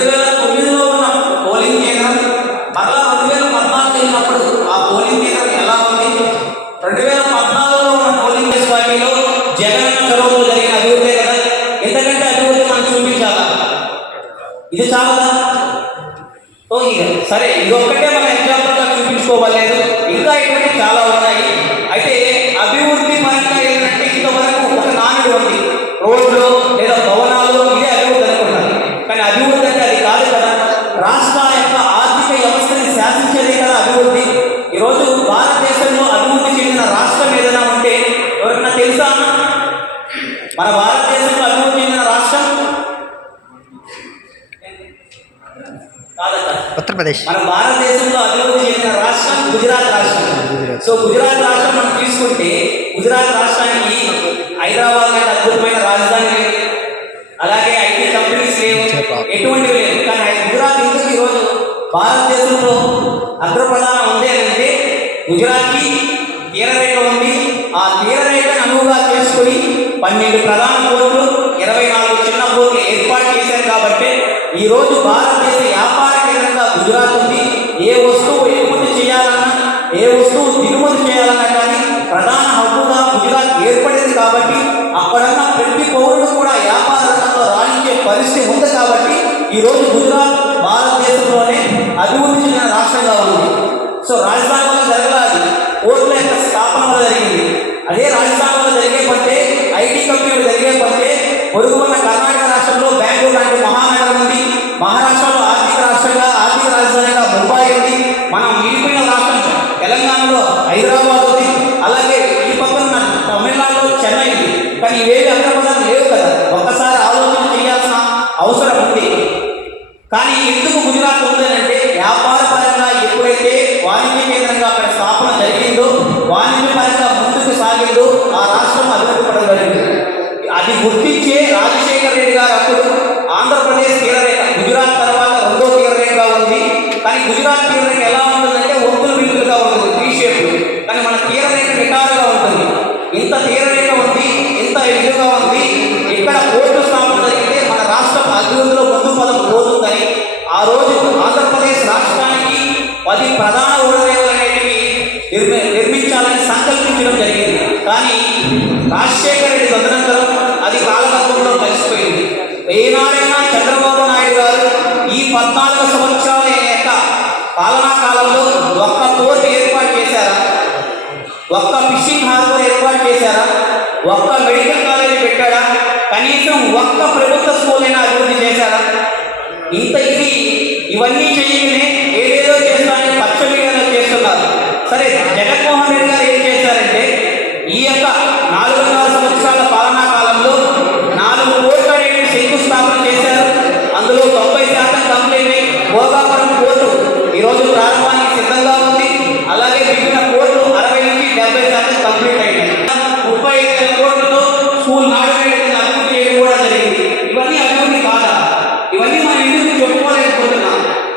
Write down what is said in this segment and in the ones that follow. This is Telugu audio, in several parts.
రెండు వేల ఉన్న పోలింగ్ కేంద్రం మరలా రెండు వేల పద్నాలుగు వెళ్ళినప్పుడు ఆ పోలింగ్ కేంద్రం ఎలా ఉంది? రెండు వేల పద్నాలుగులో ఉన్న పోలింగ్ స్వామిలో జగన్ చొరవలు జరిగిన అభివృద్ధి కదా? మనం చూపించాలా? ఇది చాలదా సరే ఇది ఒక్కటే మనం ఎగ్జాంపుల్గా చూపించుకోవాలి ఉత్తరప్రదేశ్ మన భారతదేశంలో అభివృద్ధి చెందిన రాష్ట్రం గుజరాత్ రాష్ట్రం. సో గుజరాత్ రాష్ట్రం మనం తీసుకుంటే గుజరాత్ రాష్ట్రానికి హైదరాబాద్ లాంటి అద్భుతమైన రాజధాని లేదు. అలాగే ఐటీ కంపెనీస్ లేవు. ఎటువంటివి లేవు. కానీ గుజరాత్ ఎందుకు ఈరోజు భారతదేశంలో అగ్రప్రధానం ఉంది అని అంటే గుజరాత్కి తీరరేఖ ఉంది. ఆ తీరరేఖను అనువుగా చేసుకుని పన్నెండు ప్రధాన పోర్టులు ఇరవై నాలుగు చిన్న పోర్టులు ఏర్పాటు చేశారు కాబట్టి ఈ రోజు రాజధానిలో జరగలేదు ఓట్ల యొక్క స్థాపన జరిగింది. అదే రాజధానిలో జరిగే పట్టే ఐటీ కంపెనీలు జరిగే పట్టే పొరుగు ఉన్న కర్ణాటక రాష్ట్రంలో బెంగళూరు లాంటి మహానగరం ఉంది. మహారాష్ట్రలో ఆర్థిక రాష్ట్రంగా ఆర్థిక రాజధానిగా ముంబై ఉంది. మనం విడిపోయిన రాష్ట్రం తెలంగాణలో హైదరాబాద్ ఉంది అలాగే ఈ పక్కన ఉన్న తమిళనాడులో చెన్నై ఉంది కానీ ఇవేవి అగ్రపదాలు లేవు కదా ఒక్కసారి ఆలోచన చేయాల్సిన అవసరం ఉంది కానీ ఎందుకు గుజరాత్ ఉందనంటే వ్యాపార పరంగా ఎప్పుడైతే వాణిజ్య కేంద్రంగా అక్కడ స్థాపన వాణిజ్యపరంగా ముందుకు సాగిండు. ఆ రాష్ట్రం అభివృద్ధి పడగలిగింది. అది గుర్తించే రాజశేఖర రెడ్డి తదనంతరం అది కాలగర్భంలో కలిసిపోయింది. ఏనాడైనా చంద్రబాబు నాయుడు గారు ఈ పద్నాలుగు సంవత్సరాల యొక్క పాలనా కాలంలో ఒక్క కోర్టు ఏర్పాటు చేశారా? ఒక్క ఫిషింగ్ హార్బర్ ఏర్పాటు చేశారా? ఒక్క మెడికల్ కాలేజీ పెట్టాడా? కనీసం ఒక్క ప్రభుత్వ స్కూల్ అయినా అభివృద్ధి చేశారా? ఇంత ఇది ఇవన్నీ చేయగానే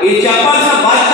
ఈ చెప్పాల్సిన బాధ్యత